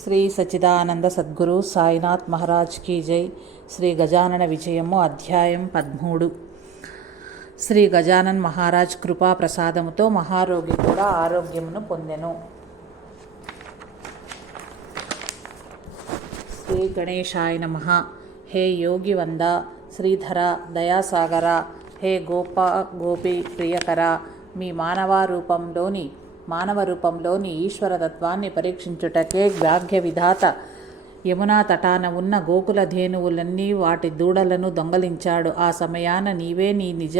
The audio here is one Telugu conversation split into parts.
శ్రీ సచ్చిదానంద సద్గురు సాయినాథ్ మహారాజ్ కీ జై శ్రీ గజానన విజయము అధ్యాయం పదమూడు శ్రీ గజానన్ మహారాజ్ కృపా ప్రసాదముతో మహారోగి కూడా ఆరోగ్యమును పొందెను శ్రీ గణేశాయ నమ హే యోగి వంద శ్రీధర దయాసాగర హే గోప గోపి ప్రియకర మీ మానవ రూపంలోని మానవ రూపంలోని ఈశ్వరతత్వాన్ని పరీక్షించుటకే వ్యాఘ్య విధాత. యమునా తటాన ఉన్న గోకుల ధేనువులన్నీ వాటి దూడలను దొంగలించాడు. ఆ సమయాన నీవే నీ నిజ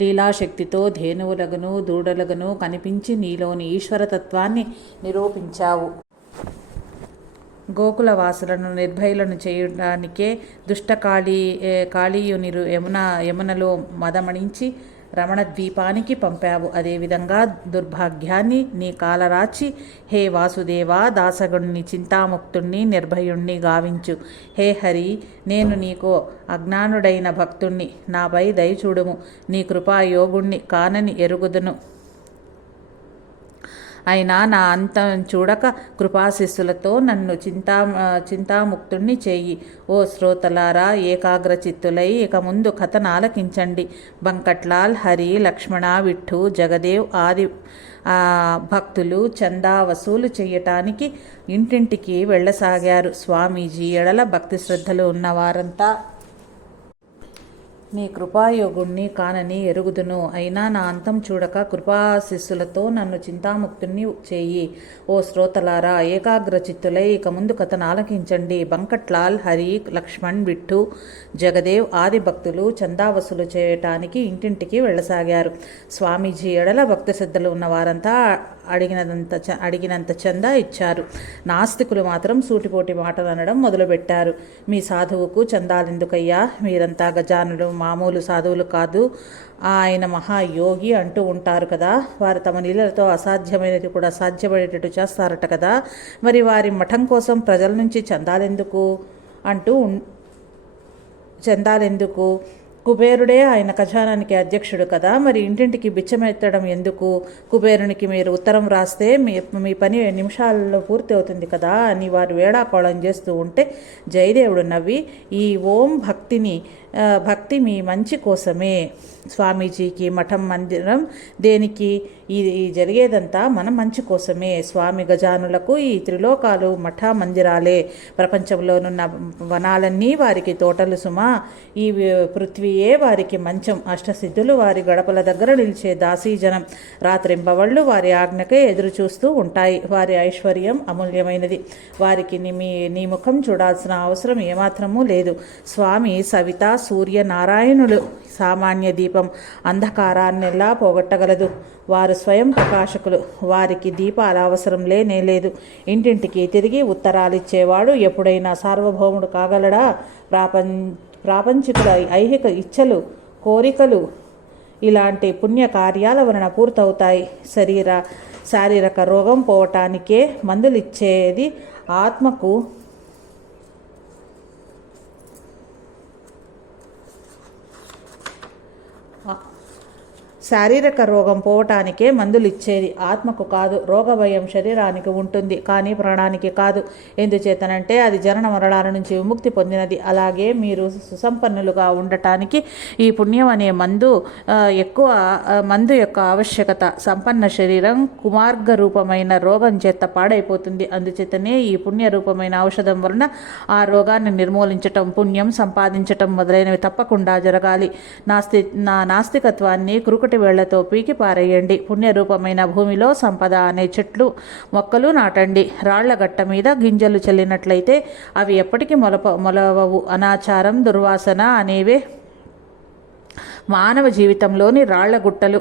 లీలాశక్తితో ధేనువులగను దూడలగను కనిపించి నీలోని ఈశ్వరతత్వాన్ని నిరూపించావు. గోకుల వాసులను నిర్భయులను చేయడానికే దుష్ట కాళీ కాళీయుని యమున యమునలో మదమణించి రమణ ద్వీపానికి పంపావు అదేవిధంగా దుర్భాగ్యాన్ని నీ కాలరాచి హే వాసుదేవా దాసగుణ్ణి చింతాముక్తుణ్ణి నిర్భయుణ్ణి గావించు. హే హరి నేను నీకు అజ్ఞానుడైన భక్తుణ్ణి. నాపై దయచూడుము నీ కృపాయోగుణ్ణి కానని ఎరుగుదును. అయినా నా అంతం చూడక కృపాశిస్సులతో నన్ను చింతా చింతాముక్తుణ్ణి చేయి. ఓ శ్రోతలారా ఏకాగ్ర చిత్తులై ఇక ముందు కథను ఆలకించండి. బంకట్లాల్ హరి లక్ష్మణ విఠు జగదేవ్ ఆది భక్తులు చందా వసూలు చేయటానికి ఇంటింటికి వెళ్ళసాగారు. స్వామీజీ ఎడల భక్తి శ్రద్ధలు ఉన్నవారంతా నీ కృపాయోగుణ్ణి కానని ఎరుగుదును. అయినా నా అంతం చూడక కృపాశిస్సులతో నన్ను చింతాముక్తుణ్ణి చేయి. ఓ శ్రోతలారా ఏకాగ్రచిత్తులై ఇక ముందు కథను ఆలకించండి. బంకట్లాల్ హరి లక్ష్మణ్ బిట్టు జగదేవ్ ఆది భక్తులు చందా వసూలు చేయటానికి ఇంటింటికి వెళ్ళసాగారు. స్వామీజీ ఎడల భక్తి శ్రద్ధలు ఉన్న వారంతా అడిగినంత చ అడిగినంత చందా ఇచ్చారు. నాస్తికులు మాత్రం సూటిపోటి మాటలు అనడం మొదలుపెట్టారు. మీ సాధువుకు చందాలెందుకయ్యా? మీరంతా గజానులు మామూలు సాధువులు కాదు. ఆయన మహాయోగి అంటూ ఉంటారు కదా. వారు తమ నీళ్ళతో అసాధ్యమైనది కూడా సాధ్యపడేటట్టు చేస్తారట కదా. మరి వారి మఠం కోసం ప్రజల నుంచి చందాలెందుకు? అంటూ చందాలెందుకు? కుబేరుడే ఆయన ఖజానానికి అధ్యక్షుడు కదా. మరి ఇంటింటికి బిచ్చమెత్తడం ఎందుకు? కుబేరునికి మీరు ఉత్తరం రాస్తే మీ మీ పని నిమిషాల్లో పూర్తి అవుతుంది కదా అని వారు వేళాకోళం చేస్తూ ఉంటే జయదేవుడు నవ్వి ఈ ఓం భక్తిని భక్తి మీ మంచి కోసమే. స్వామీజీకి మఠం మందిరం దేనికి ఇది జరిగేదంతా మన మంచి కోసమే. స్వామి గజానులకు ఈ త్రిలోకాలు మఠ మందిరాలే. ప్రపంచంలోనున్న వనాలన్నీ వారికి తోటలు సుమా. ఈ పృథ్వీయే వారికి మంచం. అష్టసిద్ధులు వారి గడపల దగ్గర నిలిచే దాసీజనం రాత్రింబవళ్ళు వారి ఆజ్ఞకే ఎదురు చూస్తూ ఉంటాయి. వారి ఐశ్వర్యం అమూల్యమైనది. వారికి నీ మీ నీ ముఖం చూడాల్సిన అవసరం ఏమాత్రమూ లేదు. స్వామి సవిత సూర్య నారాయణులు సామాన్య దీపం అంధకారాన్నెల్లా పోగొట్టగలదు. వారు స్వయం ప్రకాశకులు. వారికి దీపాల అవసరం లేనే లేదు. ఇంటింటికి తిరిగి ఉత్తరాలు ఇచ్చేవాడు ఎప్పుడైనా సార్వభౌముడు కాగలడా? ప్రాపం ప్రాపంచికుల ఐహిక ఇచ్చలు కోరికలు ఇలాంటి పుణ్య కార్యాల వలన పూర్తవుతాయి. శరీర శారీరక రోగం పోవటానికే మందులు ఇచ్చేది ఆత్మకు శారీరక రోగం పోవటానికే మందులు ఇచ్చేది ఆత్మకు కాదు రోగ భయం శరీరానికి ఉంటుంది కానీ ప్రాణానికి కాదు. ఎందుచేతనంటే అది జనన మరణాల నుంచి విముక్తి పొందినది. అలాగే మీరు సుసంపన్నులుగా ఉండటానికి ఈ పుణ్యం అనే మందు ఎక్కువ మందు యొక్క ఆవశ్యకత. సంపన్న శరీరం కుమార్గ రూపమైన రోగం చేత పాడైపోతుంది. అందుచేతనే ఈ పుణ్య రూపమైన ఔషధం వలన ఆ రోగాన్ని నిర్మూలించటం పుణ్యం సంపాదించటం మొదలైనవి తప్పకుండా జరగాలి. నాస్తి నా నాస్తికత్వాన్ని కురుకు కురుకటి వేళ్ళతో పీకి పారేయండి. పుణ్యరూపమైన భూమిలో సంపద అనే చెట్లు మొక్కలు నాటండి. రాళ్ళ గట్ట మీద గింజలు చల్లినట్లయితే అవి ఎప్పటికీ మొలప మొలవవు. అనాచారం దుర్వాసన అనేవే మానవ జీవితంలోని రాళ్ళ గుట్టలు.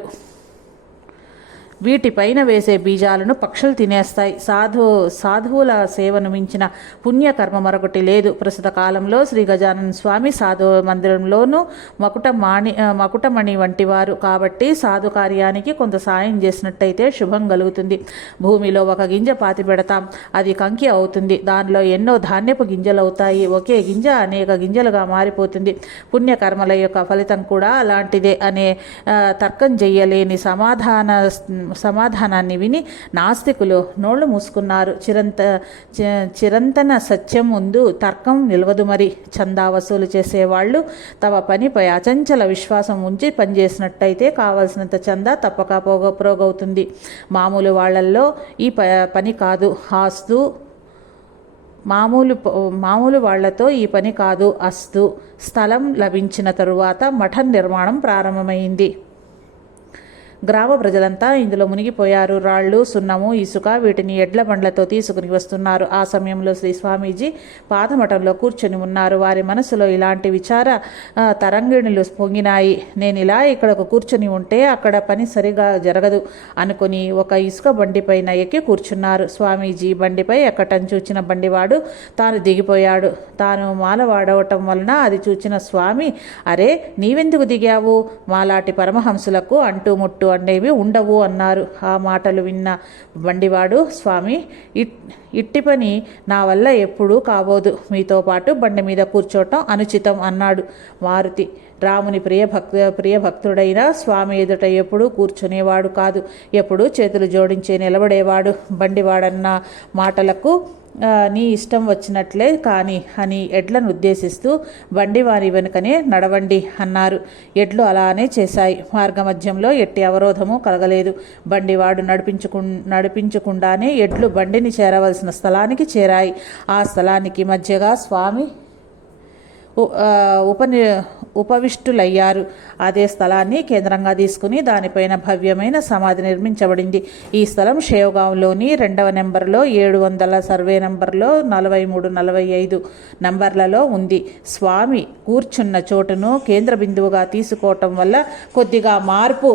వీటిపైన వేసే బీజాలను పక్షులు తినేస్తాయి. సాధు సాధువుల సేవను మించిన పుణ్యకర్మ మరొకటి లేదు. ప్రస్తుత కాలంలో శ్రీ గజానన స్వామి సాధు మందిరంలోనూ మకుట మాణి మకుటమణి వంటి వారు కాబట్టి సాధు కార్యానికి కొంత సాయం చేసినట్టయితే శుభం కలుగుతుంది. భూమిలో ఒక గింజ పాతి పెడతాం. అది కంకి అవుతుంది. దానిలో ఎన్నో ధాన్యపు గింజలు అవుతాయి. ఒకే గింజ అనేక గింజలుగా మారిపోతుంది. పుణ్యకర్మల యొక్క ఫలితం కూడా అలాంటిదే అనే తర్కం చెయ్యలేని సమాధాన సమాధానాన్ని విని నాస్తికులు నోళ్ళు మూసుకున్నారు. చిరంత చిరంతన సత్యం ముందు తర్కం నిలవదు మరి. చందా వసూలు చేసేవాళ్ళు తమ పనిపై అచంచల విశ్వాసం ఉంచి పనిచేసినట్టయితే కావలసినంత చందా తప్పక పోగ ప్రోగవుతుంది మామూలు వాళ్ళల్లో ఈ ప పని కాదు. ఆస్తు మామూలు మామూలు వాళ్ళతో ఈ పని కాదు. అస్తు స్థలం లభించిన తరువాత మఠం నిర్మాణం ప్రారంభమైంది. గ్రామ ప్రజలంతా ఇందులో మునిగిపోయారు. రాళ్ళు సున్నము ఇసుక వీటిని ఎడ్ల బండ్లతో తీసుకుని వస్తున్నారు. ఆ సమయంలో శ్రీ స్వామీజీ పాదమఠంలో కూర్చొని ఉన్నారు. వారి మనసులో ఇలాంటి విచార తరంగిణులు పొంగినాయి. నేను ఇలా ఇక్కడకు కూర్చొని ఉంటే అక్కడ పని సరిగా జరగదు అనుకుని ఒక ఇసుక బండిపైన ఎక్కి కూర్చున్నారు. స్వామీజీ బండిపై ఎక్కటం చూచిన బండివాడు తాను దిగిపోయాడు. తాను మాల వాడవటం వలన అది చూచిన స్వామి అరే నీవెందుకు దిగావు? మాలాటి పరమహంసులకు అంటూ ముట్టు అనేవి ఉండవు అన్నారు. ఆ మాటలు విన్న బండివాడు స్వామి ఇట్ ఇట్టి పని నా వల్ల ఎప్పుడూ కాబోదు మీతో పాటు బండి మీద కూర్చోటం అనుచితం అన్నాడు మారుతి. రాముని ప్రియ భక్త ప్రియ భక్తుడైన స్వామి ఎదుట ఎప్పుడూ కూర్చునేవాడు కాదు. ఎప్పుడూ చేతులు జోడించి నిలబడేవాడు. బండివాడన్న మాటలకు నీ ఇష్టం వచ్చినట్లే కానీ అని ఎడ్లను ఉద్దేశిస్తూ బండి వారి వెనుకనే నడవండి అన్నారు. ఎడ్లు అలానే చేశాయి. మార్గమధ్యంలో ఎట్టి అవరోధము కలగలేదు. బండివాడు నడిపించుకు నడిపించకుండానే ఎడ్లు బండిని చేరవలసిన స్థలానికి చేరాయి. ఆ స్థలానికి మధ్యగా స్వామి ఉపని ఉపవిష్టులయ్యారు. అదే స్థలాన్ని కేంద్రంగా తీసుకుని దానిపైన భవ్యమైన సమాధి నిర్మించబడింది. ఈ స్థలం షేవ్గాంలోని రెండవ నెంబర్లో ఏడు వందల సర్వే నెంబర్లో నలభై మూడు నలభై ఐదు నంబర్లలో ఉంది. స్వామి కూర్చున్న చోటును కేంద్ర బిందువుగా తీసుకోవటం వల్ల కొద్దిగా మార్పు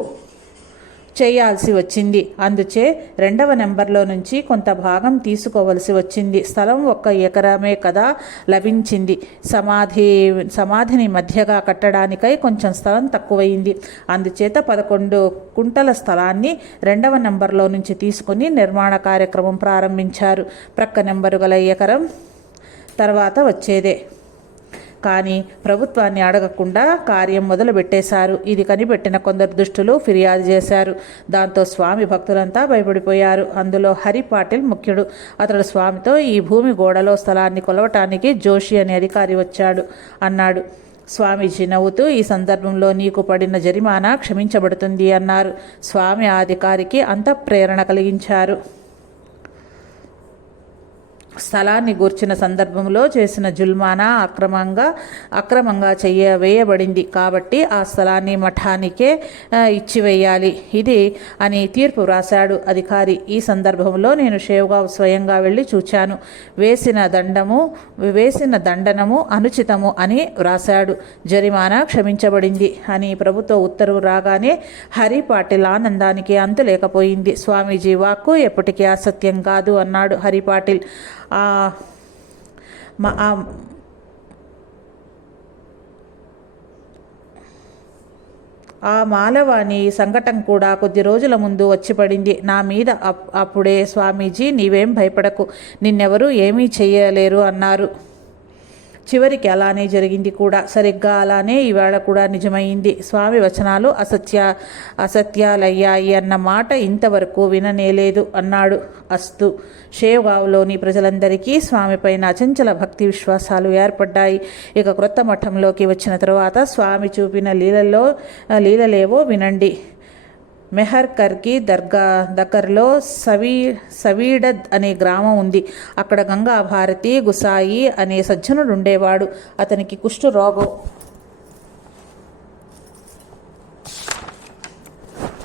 చేయాల్సి వచ్చింది. అందుచే రెండవ నెంబర్లో నుంచి కొంత భాగం తీసుకోవలసి వచ్చింది. స్థలం ఒక్క ఎకరమే కదా లభించింది. సమాధి సమాధిని మధ్యగా కట్టడానికై కొంచెం స్థలం తక్కువైంది. అందుచేత పదకొండు కుంటల స్థలాన్ని రెండవ నెంబర్లో నుంచి తీసుకుని నిర్మాణ కార్యక్రమం ప్రారంభించారు. ప్రక్క నెంబరు గల ఎకరం తర్వాత వచ్చేదే. కానీ ప్రభుత్వాన్ని అడగకుండా కార్యం మొదలుపెట్టేశారు. ఇది కనిపెట్టిన కొందరు దుష్టులు ఫిర్యాదు చేశారు. దాంతో స్వామి భక్తులంతా భయపడిపోయారు. అందులో హరి పాటిల్ ముఖ్యుడు. అతడు స్వామితో ఈ భూమి గోడలో స్థలాన్ని కొలవటానికి జోషి అనే అధికారి వచ్చాడు అన్నాడు. స్వామీజీ నవ్వుతూ ఈ సందర్భంలో నీకు పడిన జరిమానా క్షమించబడుతుంది అన్నారు. స్వామి ఆ అధికారికి అంత ప్రేరణ కలిగించారు. స్థలాన్ని గూర్చిన సందర్భంలో చేసిన జుల్మానా అక్రమంగా అక్రమంగా చెయ్య వేయబడింది కాబట్టి ఆ స్థలాన్ని మఠానికే ఇచ్చివేయాలి. ఇది అని తీర్పు వ్రాశాడు అధికారి. ఈ సందర్భంలో నేను షేవ్గా స్వయంగా వెళ్ళి చూచాను. వేసిన దండము వేసిన దండనము అనుచితము అని వ్రాశాడు. జరిమానా క్షమించబడింది అని ప్రభుత్వ ఉత్తర్వు రాగానే హరి పాటిల్ ఆనందానికి అంతు లేకపోయింది. స్వామీజీ వాక్కు ఎప్పటికీ అసత్యం కాదు అన్నాడు హరి పాటిల్. ఆ మా ఆ మాలవాణి సంఘటన కూడా కొద్ది రోజుల ముందు వచ్చి పడింది. నా మీద అప్పుడే స్వామీజీ నీవేం భయపడకు. నిన్నెవరూ ఏమీ చేయలేరు అన్నారు. చివరికి అలానే జరిగింది కూడా. సరిగ్గా అలానే ఈవేళ కూడా నిజమైంది. స్వామి వచనాలు అసత్య అసత్యాలయ్యాయి అన్న మాట ఇంతవరకు విననేలేదు అన్నాడు అస్తు. షేవ్గావ్లోని ప్రజలందరికీ స్వామిపైన అచంచల భక్తి విశ్వాసాలు ఏర్పడ్డాయి. ఇక క్రొత్త మఠంలోకి వచ్చిన తరువాత స్వామి చూపిన లీలలో లీలలేవో వినండి. మెహర్కర్కి దర్గా దగ్గరలో సవీ సవీడద్ అనే గ్రామం ఉంది. అక్కడ గంగా భారతి గుసాయి అనే సజ్జనుడు ఉండేవాడు. అతనికి కుష్టు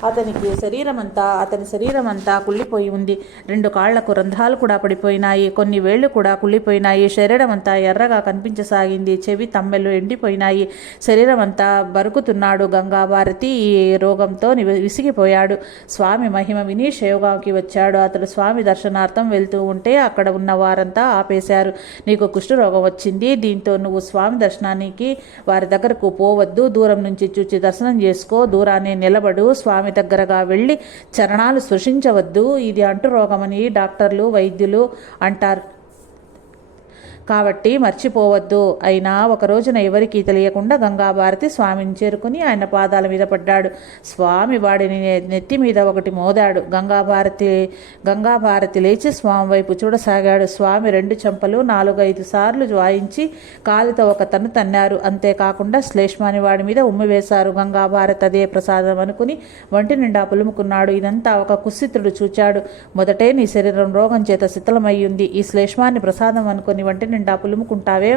అతనికి శరీరమంతా అతని శరీరమంతా కుళ్ళిపోయి ఉంది. రెండు కాళ్ళకు రంధ్రాలు కూడా పడిపోయినాయి. కొన్ని వేళ్ళు కూడా కుళ్ళిపోయినాయి. శరీరం అంతా ఎర్రగా కనిపించసాగింది. చెవి తమ్మెలు ఎండిపోయినాయి. శరీరం అంతా బరుకుతున్నాడు గంగాభారతి. ఈ రోగంతో విసిగిపోయాడు. స్వామి మహిమ విని షేవ్గాంకి వచ్చాడు. అతడు స్వామి దర్శనార్థం వెళ్తూ ఉంటే అక్కడ ఉన్న వారంతా ఆపేశారు. నీకు కుష్ఠరోగం వచ్చింది. దీంతో నువ్వు స్వామి దర్శనానికి వారి దగ్గరకు పోవద్దు. దూరం నుంచి చూచి దర్శనం చేసుకో. దూరాన్ని నిలబడు. స్వామి దగ్గరగా వెళ్ళి చరణాలు స్పృశించవద్దు ఇది అంటు రోగమని డాక్టర్లు వైద్యులు అంటారు. కాబట్టి మర్చిపోవద్దు. అయినా ఒక రోజున ఎవరికీ తెలియకుండా గంగాభారతి స్వామిని చేరుకుని ఆయన పాదాల మీద పడ్డాడు. స్వామి వాడిని నెత్తి మీద ఒకటి మోదాడు. గంగాభారతి గంగాభారతి లేచి స్వామి వైపు చూడసాగాడు. స్వామి రెండు చెంపలు నాలుగైదు సార్లు వాయించి కాలితో ఒక తను తన్నారు. అంతేకాకుండా శ్లేష్మాని వాడి మీద ఉమ్మి వేశారు. గంగాభారత్ అదే ప్రసాదం అనుకుని వంటి నిండా పులుముకున్నాడు. ఇదంతా ఒక కుసిత్రుడు చూచాడు. మొదటే నీ శరీరం రోగం చేత శిథిలమయ్యింది. ఈ శ్లేష్మాన్ని ప్రసాదం అనుకుని వంటి నిండా పులుముకుంటావే?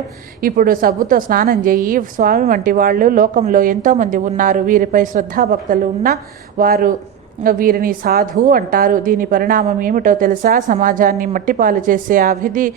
ఇప్పుడు సబ్బుతో స్నానం చేయి స్వామి వంటి వాళ్ళు లోకంలో ఎంతోమంది ఉన్నారు. వీరిపై శ్రద్ధాభక్తులు ఉన్న వారు వీరిని సాధు అంటారు. దీని పరిణామం ఏమిటో తెలుసా? సమాజాన్ని మట్టిపాలు చేసే అవిధి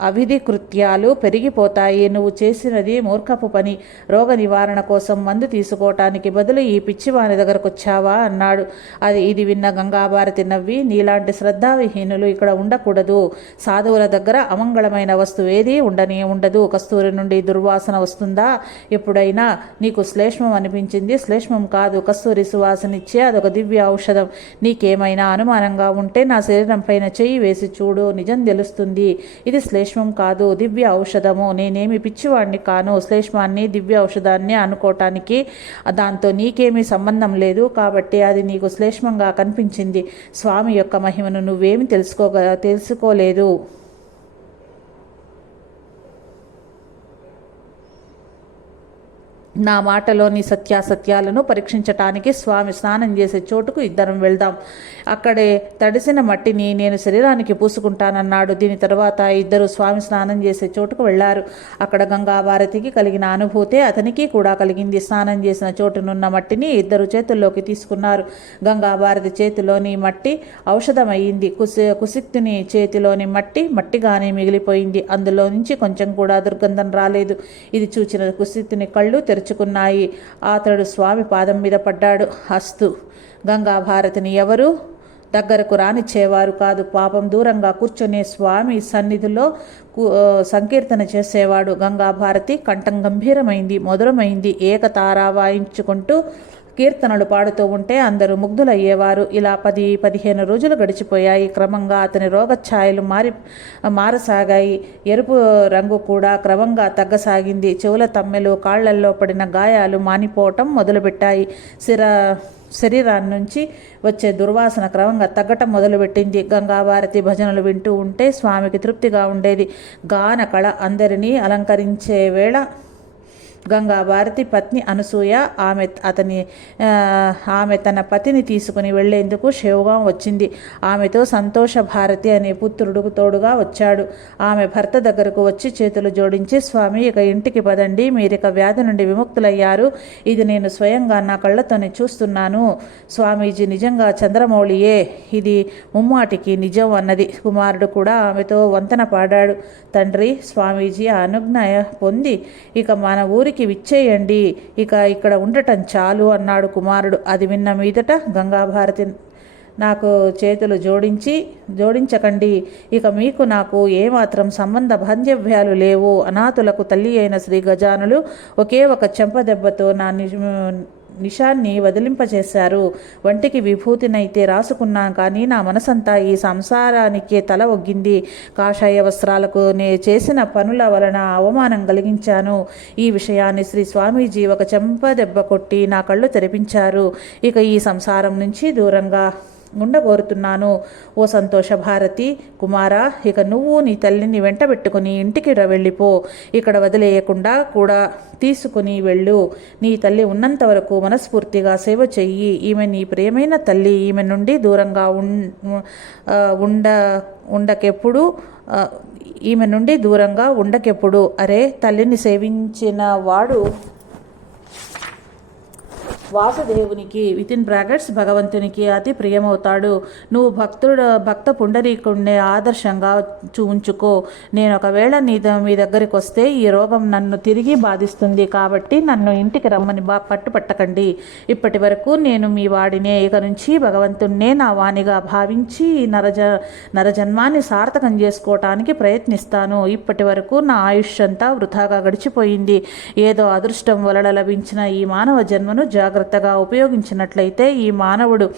అవిధి కృత్యాలు పెరిగిపోతాయి. నువ్వు చేసినది మూర్ఖపు పని. రోగ నివారణ కోసం మందు తీసుకోవటానికి బదులు ఈ పిచ్చివాని దగ్గరకు వచ్చావా అన్నాడు. అది ఇది విన్న గంగాభారతి నవ్వి నీలాంటి శ్రద్ధావిహీనులు ఇక్కడ ఉండకూడదు. సాధువుల దగ్గర అమంగళమైన వస్తువు ఏది ఉండనే ఉండదు. కస్తూరి నుండి దుర్వాసన వస్తుందా? ఎప్పుడైనా నీకు శ్లేష్మం అనిపించింది. శ్లేష్మం కాదు కస్తూరి సువాసనిచ్చి ఇచ్చే అదొక దివ్య ఔషధం. నీకేమైనా అనుమానంగా ఉంటే నా శరీరం పైన చెయ్యి వేసి చూడు నిజం తెలుస్తుంది. ఇది శ్లేష్మం కాదు దివ్య ఔషధము. నేనేమి పిచ్చివాడిని కాను శ్లేష్మాన్ని దివ్య ఔషధాన్ని అనుకోవటానికి దాంతో నీకేమీ సంబంధం లేదు కాబట్టి అది నీకు శ్లేష్మంగా కనిపించింది. స్వామి యొక్క మహిమను నువ్వేమి తెలుసుకోగ తెలుసుకోలేదు. నా మాటలోని సత్యాసత్యాలను పరీక్షించటానికి స్వామి స్నానం చేసే చోటుకు ఇద్దరం వెళ్దాం. అక్కడే తడిసిన మట్టిని నేను శరీరానికి పూసుకుంటానన్నాడు. దీని తర్వాత ఇద్దరు స్వామి స్నానం చేసే చోటుకు వెళ్ళారు అక్కడ గంగాభారతికి కలిగిన అనుభూతే అతనికి కూడా కలిగింది. స్నానం చేసిన చోటునున్న మట్టిని ఇద్దరు చేతుల్లోకి తీసుకున్నారు. గంగాభారతి చేతిలోని మట్టి ఔషధమయ్యింది. కుసి కుసిక్తుని చేతిలోని మట్టి మట్టిగానే మిగిలిపోయింది. అందులో నుంచి కొంచెం కూడా దుర్గంధం రాలేదు. ఇది చూచిన కుసిక్తుని కళ్ళు తెరుచుకున్నాయి అతడు స్వామి పాదం మీద పడ్డాడు. హస్తు గంగాభారతిని ఎవరు? దగ్గరకు రానిచ్చేవారు కాదు. పాపం దూరంగా కూర్చొని స్వామి సన్నిధిలో సంకీర్తన చేసేవాడు. గంగాభారతి కంఠం గంభీరమైంది మధురమైంది. ఏకతారా వాయించుకుంటూ కీర్తనలు పాడుతూ ఉంటే అందరూ ముగ్ధులయ్యేవారు. ఇలా పది పదిహేను రోజులు గడిచిపోయాయి. క్రమంగా అతని రోగఛాయలు మారి మారసాగాయి. ఎరుపు రంగు కూడా క్రమంగా తగ్గసాగింది. చెవుల తమ్మెలు కాళ్ళల్లో పడిన గాయాలు మానిపోవటం మొదలుపెట్టాయి. శిర శరీరాన్ని నుంచి వచ్చే దుర్వాసన క్రమంగా తగ్గటం మొదలుపెట్టింది. గంగాభారతి భజనలు వింటూ ఉంటే స్వామికి తృప్తిగా ఉండేది. గాన కళ అందరినీ అలంకరించే వేళ గంగా భారతి పత్ని అనసూయ ఆమె అతని ఆమె తన పతిని తీసుకుని వెళ్ళేందుకు శివగా వచ్చింది. ఆమెతో సంతోష భారతి అనే పుత్రుడు తోడుగా వచ్చాడు. ఆమె భర్త దగ్గరకు వచ్చి చేతులు జోడించి స్వామి ఇక ఇంటికి పదండి మీరిక వ్యాధి నుండి విముక్తులయ్యారు. ఇది నేను స్వయంగా నా కళ్ళతోనే చూస్తున్నాను. స్వామీజీ నిజంగా చంద్రమౌళియే. ఇది ముమ్మాటికి నిజం అన్నది. కుమారుడు కూడా ఆమెతో వంతన పాడాడు. తండ్రి స్వామీజీ అనుజ్ఞ పొంది ఇక మన ఊరి ఊరికి విచ్చేయండి. ఇక ఇక్కడ ఉండటం చాలు అన్నాడు కుమారుడు. అది విన్న మీదట గంగాభారతి నాకు చేతులు జోడించి జోడించకండి. ఇక మీకు నాకు ఏమాత్రం సంబంధ బాంధవ్యాలు లేవు. అనాథులకు తల్లి అయిన శ్రీ గజానులు ఒకే ఒక చెంపదెబ్బతో నా నిజ నిషాన్ని వదిలింపజేశారు. వంటికి విభూతినైతే రాసుకున్నా కానీ నా మనసంతా ఈ సంసారానికే తల ఒగ్గింది. కాషాయ వస్త్రాలకు నే చేసిన పనుల వలన అవమానం కలిగించాను. ఈ విషయాన్ని శ్రీ స్వామీజీ ఒక చెంప దెబ్బ కొట్టి నా కళ్ళు తెరిపించారు. ఇక ఈ సంసారం నుంచి దూరంగా ఉండగోరుతున్నాను ఓ సంతోష భారతి కుమారా ఇక నువ్వు నీ తల్లిని వెంటబెట్టుకుని ఇంటికి వెళ్ళిపో. ఇక్కడ వదిలేయకుండా కూడా తీసుకుని వెళ్ళు. నీ తల్లి ఉన్నంత వరకు మనస్ఫూర్తిగా సేవ చెయ్యి. ఈమె నీ ప్రియమైన తల్లి. ఈమె నుండి దూరంగా ఉండ ఉండకెప్పుడు ఈమె నుండి దూరంగా ఉండకెప్పుడు. అరే తల్లిని సేవించిన వాడు వాసుదేవునికి వితిన్ బ్రాకెట్స్ భగవంతునికి అతి ప్రియమవుతాడు. నువ్వు భక్తుడు భక్త పుండరీకుణ్ణి ఆదర్శంగా చూ- ఉంచుకో. నేను ఒకవేళ నీ మీ దగ్గరికి వస్తే ఈ రోగం నన్ను తిరిగి బాధిస్తుంది కాబట్టి నన్ను ఇంటికి రమ్మని బా పట్టుపట్టకండి. ఇప్పటి వరకు నేను మీ వాడినే. ఇక నుంచి భగవంతుణ్ణే నా వాణిగా భావించి నరజ నరజన్మాన్ని సార్థకం చేసుకోవటానికి ప్రయత్నిస్తాను. ఇప్పటి వరకు నా ఆయుష్ అంతా వృధాగా గడిచిపోయింది. ఏదో అదృష్టం వలన లభించిన ఈ మానవ జన్మను జాగ్రత్త జాగ్రత్తగా ఉపయోగించినట్లయితే ఈ మానవుడు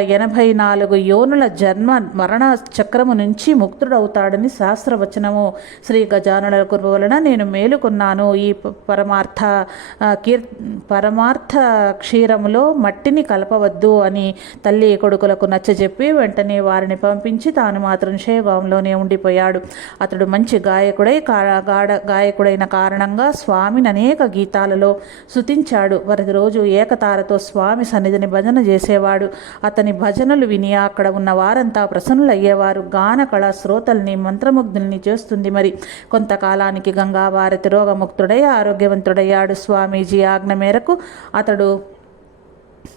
ఎనభై నాలుగు యోనుల జన్మ మరణ చక్రము నుంచి ముక్తుడవుతాడని శాస్త్రవచనము. శ్రీ గజానుల కృప వలన నేను మేలుకున్నాను. ఈ పరమార్థ కీర్ పరమార్థ క్షీరములో మట్టిని కలపవద్దు అని తల్లి కొడుకులకు నచ్చజెప్పి వెంటనే వారిని పంపించి తాను మాత్రం షేగాంలోనే ఉండిపోయాడు. అతడు మంచి గాయకుడై కా- గాడ గాయకుడైన కారణంగా స్వామిని అనేక గీతాలలో శుతించాడు ప్రతిరోజు ఏకతారతో స్వామి సన్నిధిని భజన చేసేవాడు. అతని భజనలు విని అక్కడ ఉన్న వారంతా ప్రసన్నులయ్యేవారు. గాన కళ శ్రోతల్ని మంత్రముగ్ధుల్ని చేస్తుంది మరి. కొంతకాలానికి గంగాభారతి రోగముక్తుడై ఆరోగ్యవంతుడయ్యాడు స్వామీజీ ఆజ్ఞ మేరకు. అతడు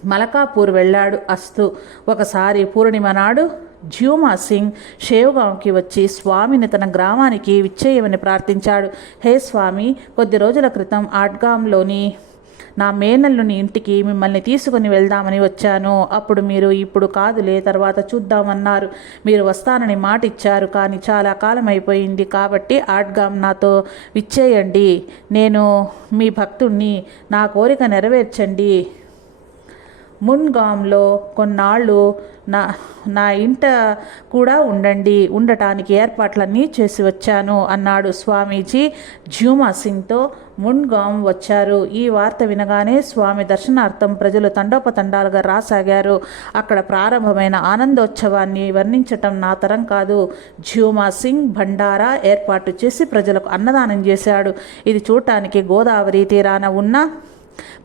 మలకాపూర్ వెళ్ళాడు అస్తు. ఒకసారి పూర్ణిమ నాడు జ్యూమా సింగ్ షేవ్గాంకి వచ్చి స్వామిని తన గ్రామానికి విచ్చేయమని ప్రార్థించాడు. హే స్వామి కొద్ది రోజుల క్రితం ఆట్గాంలోని నా మేనల్లుని ఇంటికి మిమ్మల్ని తీసుకుని వెళ్దామని వచ్చాను. అప్పుడు మీరు ఇప్పుడు కాదులే తర్వాత చూద్దామన్నారు. మీరు వస్తానని మాట ఇచ్చారు కానీ చాలా కాలం అయిపోయింది కాబట్టి ఆట్గాం నాతో విచ్చేయండి. నేను మీ భక్తుణ్ణి నా కోరిక నెరవేర్చండి. మున్గాంలో కొన్నాళ్ళు నా నా ఇంట కూడా ఉండండి ఉండటానికి ఏర్పాట్లన్నీ చేసి వచ్చాను అన్నాడు స్వామీజీ. జ్యూమా సింగ్తో మున్గాం వచ్చారు. ఈ వార్త వినగానే స్వామి దర్శనార్థం ప్రజలు తండోపతండాలుగా రాసాగారు. అక్కడ ప్రారంభమైన ఆనందోత్సవాన్ని వర్ణించటం నా తరం కాదు. జ్యూమా సింగ్ భండారా ఏర్పాటు చేసి ప్రజలకు అన్నదానం చేశాడు. ఇది చూడటానికి గోదావరి తీరాన ఉన్న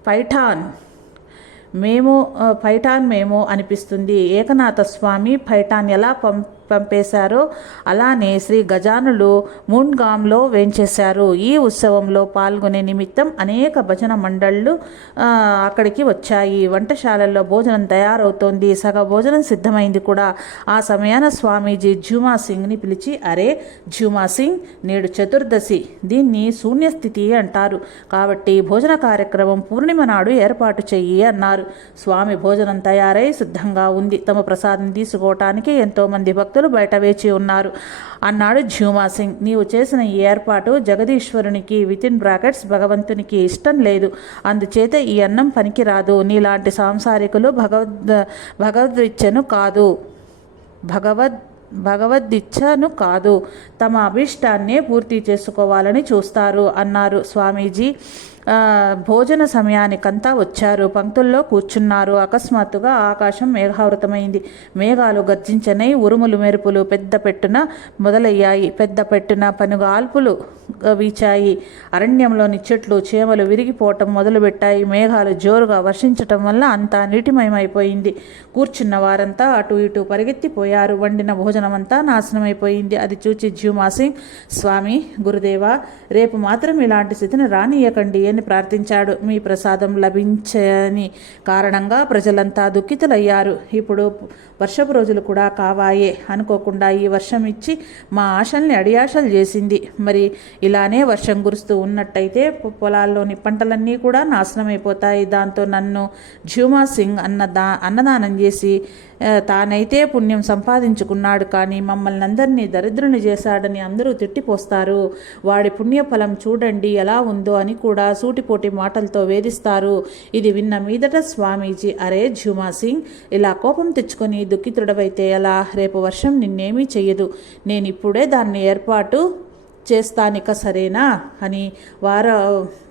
పైఠాన్ మేము పైఠాన్ మేము అనిపిస్తుంది. ఏకనాథ స్వామి పైఠాన్ ఎలా పం పంపేశారో. అలానే శ్రీ గజానులు మూన్గాంలో వేంచేశారు. ఈ ఉత్సవంలో పాల్గొనే నిమిత్తం అనేక భజన మండళ్ళు అక్కడికి వచ్చాయి. వంటశాలల్లో భోజనం తయారవుతోంది. సగ భోజనం సిద్ధమైంది కూడా. ఆ సమయాన స్వామీజీ జ్యూమా సింగ్ని పిలిచి అరే జ్యూమా సింగ్ నేడు చతుర్దశి. దీన్ని శూన్యస్థితి అంటారు. కాబట్టి భోజన కార్యక్రమం పూర్ణిమ నాడు ఏర్పాటు చెయ్యి అన్నారు. స్వామి భోజనం తయారై సిద్ధంగా ఉంది. తమ ప్రసాదం తీసుకోవటానికి ఎంతో మంది భక్తులు బయట వేచి ఉన్నారు. అన్నాడు జ్యూమా సింగ్. నీవు చేసిన ఈ ఏర్పాటు జగదీశ్వరునికి వితిన్ బ్రాకెట్స్ భగవంతునికి ఇష్టం లేదు. అందుచేత ఈ అన్నం పనికిరాదు. నీలాంటి సాంసారికులు భగవద్ భగవద్విచ్చను కాదు. భగవద్ భగవద్దిచ్ఛను కాదు. తమ అభిష్టాన్నే పూర్తి చేసుకోవాలని చూస్తారు అన్నారు స్వామీజీ. భోజన సమయానికంతా వచ్చారు. పంక్తుల్లో కూర్చున్నారు. అకస్మాత్తుగా ఆకాశం మేఘావృతమైంది. మేఘాలు గర్జించనై ఉరుములు మెరుపులు పెద్ద పెట్టున మొదలయ్యాయి. పెద్ద పెట్టున పనుగాల్పులు వీచాయి. అరణ్యంలోని చెట్లు చేమలు విరిగిపోవటం మొదలుపెట్టాయి. మేఘాలు జోరుగా వర్షించటం వల్ల అంతా నీటిమయమైపోయింది. కూర్చున్న వారంతా అటు ఇటు పరిగెత్తిపోయారు. వండిన భోజనమంతా నాశనమైపోయింది. అది చూచి జ్యూమాసింగ్ స్వామి గురుదేవా రేపు మాత్రం ఇలాంటి స్థితిని రానియకండి. అని ప్రార్థించాడు. మీ ప్రసాదం లభించని కారణంగా ప్రజలంతా దుఃఖితులయ్యారు. ఇప్పుడు వర్షపు రోజులు కూడా కావాయే. అనుకోకుండా ఈ వర్షం ఇచ్చి మా ఆశల్ని అడియాశలు చేసింది. మరి ఇలానే వర్షం కురుస్తూ ఉన్నట్టయితే పొ- పొలాల్లోని పంటలన్నీ కూడా నాశనమైపోతాయి. దాంతో నన్ను జ్యూమా సింగ్ అన్నదా అన్నదానం చేసి తానైతే పుణ్యం సంపాదించుకున్నాడు కానీ మమ్మల్ని అందరినీ దరిద్రుని చేశాడని అందరూ తిట్టిపోస్తారు. వాడి పుణ్యఫలం చూడండి ఎలా ఉందో అని కూడా సూటిపోటి మాటలతో వేధిస్తారు. ఇది విన్న మీదట స్వామీజీ అరే ఝుమా సింగ్ ఇలా కోపం తెచ్చుకొని దుఃఖితుడవైతే ఎలా? రేపు వర్షం నిన్నేమీ చెయ్యదు. నేను ఇప్పుడే దాన్ని ఏర్పాటు చేస్తానిక సరేనా? అని వార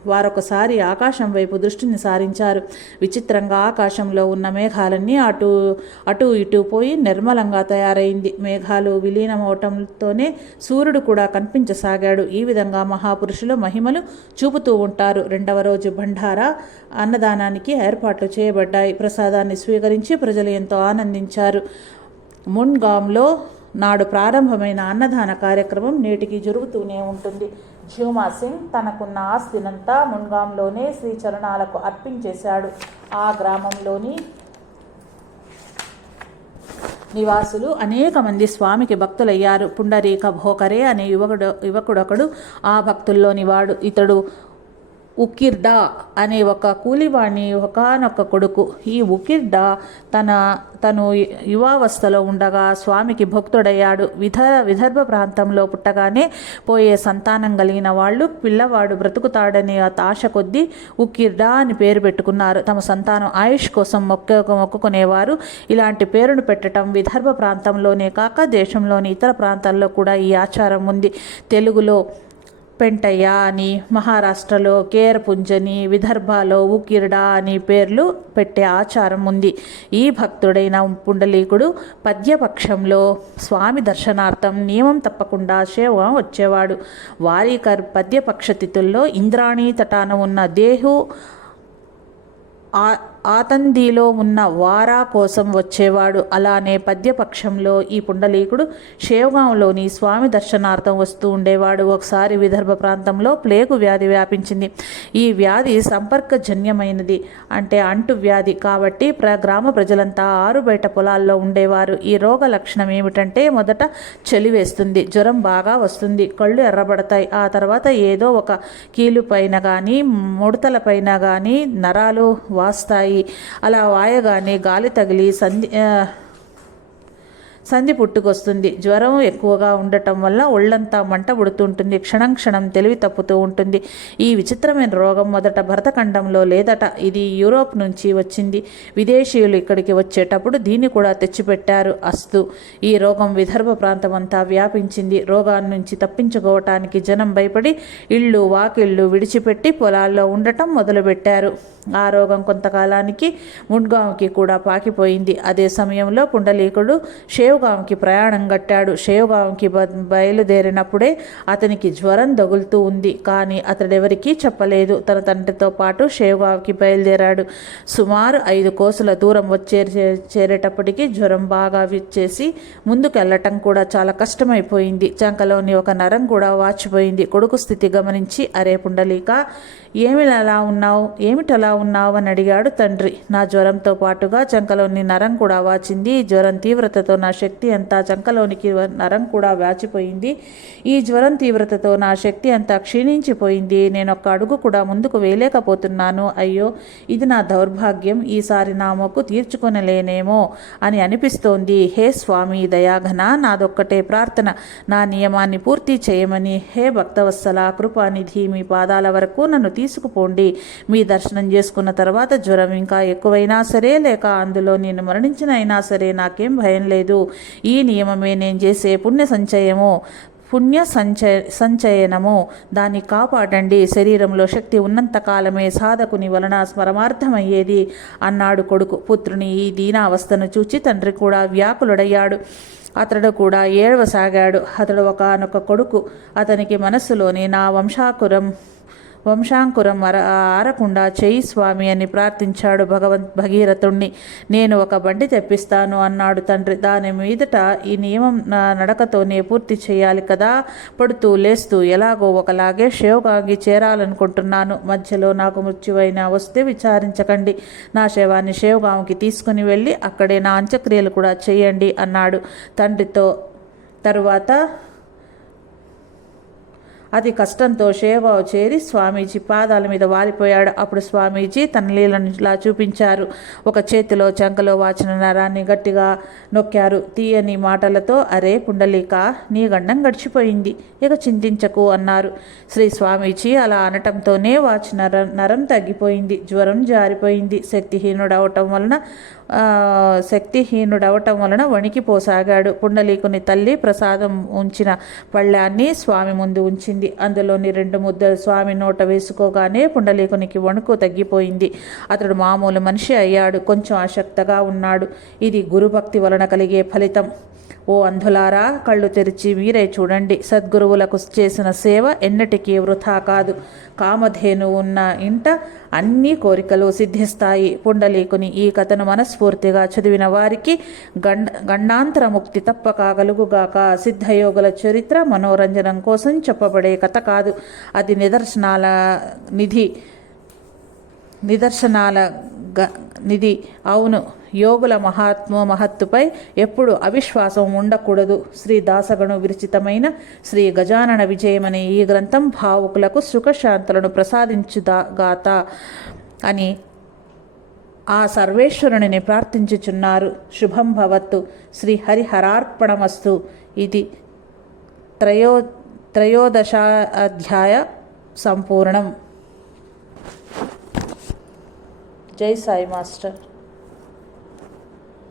వారొకసారి ఆకాశం వైపు దృష్టిని సారించారు. విచిత్రంగా ఆకాశంలో ఉన్న మేఘాలన్నీ అటు అటు ఇటు పోయి నిర్మలంగా తయారైంది. మేఘాలు విలీనమవటంతోనే సూర్యుడు కూడా కనిపించసాగాడు. ఈ విధంగా మహాపురుషులు మహిమలు చూపుతూ ఉంటారు. రెండవ రోజు భండారా అన్నదానానికి ఏర్పాట్లు చేయబడ్డాయి. ప్రసాదాన్ని స్వీకరించి ప్రజలు ఎంతో ఆనందించారు. మున్గాంలో నాడు ప్రారంభమైన అన్నదాన కార్యక్రమం నేటికి జరుగుతూనే ఉంటుంది. ఝూమా సింగ్ తనకున్న ఆస్తినంతా మున్గాంలోనే శ్రీ చరణాలకు అర్పించేశాడు. ఆ గ్రామంలోని నివాసులు అనేక మంది స్వామికి భక్తులయ్యారు. పుండరీక భోకరే అనే యువకుడు యువకుడొకడు ఆ భక్తుల్లోని వాడు. ఇతడు ఉకిర్దా అనే ఒక కూలివాణి ఒకనొక కొడుకు. ఈ ఉకిర్డా తన తను యువావస్థలో ఉండగా స్వామికి భక్తుడయ్యాడు. విధ విదర్భ ప్రాంతంలో పుట్టగానే పోయే సంతానం కలిగిన వాళ్ళు పిల్లవాడు బ్రతుకుతాడని ఆశ కొద్దీ ఉకిర్డా అని పేరు పెట్టుకున్నారు. తమ సంతానం ఆయుష్ కోసం మొక్క మొక్కుకునేవారు. ఇలాంటి పేరును పెట్టడం విదర్భ ప్రాంతంలోనే కాక దేశంలోని ఇతర ప్రాంతాల్లో కూడా ఈ ఆచారం ఉంది. తెలుగులో పెంటయ్య అని మహారాష్ట్రలో కేరపుంజని విదర్భలో ఉకిర్డా అని పేర్లు పెట్టే ఆచారం ఉంది. ఈ భక్తుడైన పుండలీకుడు పద్యపక్షంలో స్వామి దర్శనార్థం నియమం తప్పకుండా సేవ వచ్చేవాడు. వారీకర్ పద్యపక్ష తిథుల్లో ఇంద్రాణి తటాన ఉన్న దేహు ఆ ఆతందిలో ఉన్న వారా కోసం వచ్చేవాడు. అలానే పద్యపక్షంలో ఈ పుండలీకుడు శేవగాంలోని స్వామి దర్శనార్థం వస్తూ ఉండేవాడు. ఒకసారి విదర్భ ప్రాంతంలో ప్లేగు వ్యాధి వ్యాపించింది. ఈ వ్యాధి సంపర్కజన్యమైనది అంటే అంటు వ్యాధి కాబట్టి ప్ర గ్రామ ప్రజలంతా ఆరు బయట పొలాల్లో ఉండేవారు. ఈ రోగ లక్షణం ఏమిటంటే మొదట చలి వేస్తుంది జ్వరం బాగా వస్తుంది కళ్ళు ఎర్రబడతాయి. ఆ తర్వాత ఏదో ఒక కీలు పైన కానీ ముడతల పైన కానీ నరాలు వాస్తాయి. అలా వాయగానే గాలి తగిలి సంధి సంధి పుట్టుకొస్తుంది. జ్వరం ఎక్కువగా ఉండటం వల్ల ఒళ్ళంతా మంట పుడుతుంటుంది. క్షణం క్షణం తెలివి తప్పుతూ ఉంటుంది. ఈ విచిత్రమైన రోగం మొదట భరతఖండంలో లేదట. ఇది యూరోప్ నుంచి వచ్చింది. విదేశీయులు ఇక్కడికి వచ్చేటప్పుడు దీన్ని కూడా తెచ్చిపెట్టారు అస్తు. ఈ రోగం విదర్భ ప్రాంతం అంతా వ్యాపించింది. రోగాన్ని నుంచి తప్పించుకోవటానికి జనం భయపడి ఇళ్ళు వాకిళ్ళు విడిచిపెట్టి పొలాల్లో ఉండటం మొదలుపెట్టారు. ఆ రోగం కొంతకాలానికి ముడ్గాంకి కూడా పాకిపోయింది. అదే సమయంలో పుండలీకుడు షేవ్గాంకి ప్రయాణం కట్టాడు. షేవ్గాంకి బ బయలుదేరినప్పుడే అతనికి జ్వరం తగులుతూ ఉంది. కానీ అతడెవరికీ చెప్పలేదు. తన తండ్రితో పాటు షేవ్గాంకి బయలుదేరాడు. సుమారు ఐదు కోసుల దూరం వచ్చే చేరేటప్పటికి జ్వరం బాగా విచ్చేసి ముందుకెళ్ళటం కూడా చాలా కష్టమైపోయింది. చంకలోని ఒక నరం కూడా వాచిపోయింది. కొడుకు స్థితి గమనించి అరే పుండలీక ఏమి అలా ఉన్నావు? ఏమిటలా ఉన్నావు? అని అడిగాడు తండ్రి. నా జ్వరంతో పాటుగా చంకలోని నరం కూడా వాచింది. జ్వరం తీవ్రతతో నా శక్తి అంతా చంకలోనికి నరం కూడా వాచిపోయింది ఈ జ్వరం తీవ్రతతో నా శక్తి అంతా క్షీణించిపోయింది. నేను ఒక్క అడుగు కూడా ముందుకు వేయలేకపోతున్నాను. అయ్యో ఇది నా దౌర్భాగ్యం. ఈసారి నా మొక్కు తీర్చుకొనలేనేమో అని అనిపిస్తోంది. హే స్వామి దయాఘన నాదొక్కటే ప్రార్థన. నా నియమాన్ని పూర్తి చేయమని హే భక్తవత్సల కృపానిధి మీ పాదాల వరకు నన్ను తీసుకుపోండి. మీ దర్శనం చేసుకున్న తర్వాత జ్వరం ఇంకా ఎక్కువైనా సరే లేక అందులో నేను మరణించిన అయినా సరే నాకేం భయం లేదు. ఈ నియమమే నేను చేసే పుణ్య సంచయము. పుణ్య సంచయ సంచయనము. దాన్ని కాపాడండి. శరీరంలో శక్తి ఉన్నంత కాలమే సాధకుని వలన స్మరమార్థమయ్యేది అన్నాడు కొడుకు. పుత్రుని ఈ దీనావస్థను చూచి తండ్రి కూడా వ్యాకులుడయ్యాడు. అతడు కూడా ఏడవసాగాడు. అతడు ఒకనొక కొడుకు. అతనికి మనస్సులోని నా వంశాకురం. వంశాంకురం అర ఆరకుండా చేయి స్వామి అని ప్రార్థించాడు భగవంత్ భగీరథుణ్ణి. నేను ఒక బండి తెప్పిస్తాను అన్నాడు తండ్రి. దాని మీదట ఈ నియమం నా నడకతోనే పూర్తి చేయాలి కదా? పడుతూ లేస్తూ ఎలాగో ఒకలాగే శివగాంగి చేరాలనుకుంటున్నాను. మధ్యలో నాకు మృత్యువైనా వస్తే విచారించకండి. నా శవాన్ని శివగాంకి తీసుకుని వెళ్ళి అక్కడే నా అంత్యక్రియలు కూడా చేయండి అన్నాడు తండ్రితో. తరువాత అతి కష్టంతో షేవావు చేరి స్వామీజీ పాదాల మీద వాలిపోయాడు. అప్పుడు స్వామీజీ తన లీలను ఇలా చూపించారు. ఒక చేతిలో చంకలో వాచిన నరాన్ని గట్టిగా నొక్కారు. తీయని మాటలతో అరే పుండలీక నీ గండం గడిచిపోయింది. ఇక చింతించకు అన్నారు. శ్రీ స్వామీజీ అలా అనటంతోనే వాచిన నరం నరం తగ్గిపోయింది. జ్వరం జారిపోయింది. శక్తిహీనుడవటం వలన శక్తిహీనుడవటం వలన వణికిపోసాగాడు. పుండలీకుని తల్లి ప్రసాదం ఉంచిన పళ్ళాన్ని స్వామి ముందు ఉంచింది. అందులోని రెండు ముద్దలు స్వామి నోట వేసుకోగానే పుండలీకునికి వణుకు తగ్గిపోయింది. అతడు మామూలు మనిషి అయ్యాడు. కొంచెం అశక్తగా ఉన్నాడు. ఇది గురుభక్తి వలన కలిగే ఫలితం. ఓ అంధులారా కళ్ళు తెరిచి మీరే చూడండి. సద్గురువులకు చేసిన సేవ ఎన్నటికీ వృథా కాదు. కామధేను ఉన్న ఇంట అన్ని కోరికలు సిద్ధిస్తాయి. పుండలీకుని ఈ కథను మనస్ఫూర్తిగా చదివిన వారికి గండ గండాంతర ముక్తి తప్పక కలుగుగాక. సిద్ధయోగుల చరిత్ర మనోరంజనం కోసం చెప్పబడే కథ కాదు. అది నిదర్శనాల నిధి. నిదర్శనాల గ నిధి. అవును యోగుల మహాత్మ మహత్తుపై ఎప్పుడు అవిశ్వాసం ఉండకూడదు. శ్రీ దాసగణు విరచితమైన శ్రీ గజానన విజయమనే ఈ గ్రంథం భావుకులకు సుఖశాంతులను ప్రసాదించుగాత అని ఆ సర్వేశ్వరుని ప్రార్థించుచున్నారు. శుభం భవత్తు. శ్రీ హరిహరార్పణమస్తు. ఇది త్రయో త్రయోదశాధ్యాయ సంపూర్ణం. जय साई मास्टर।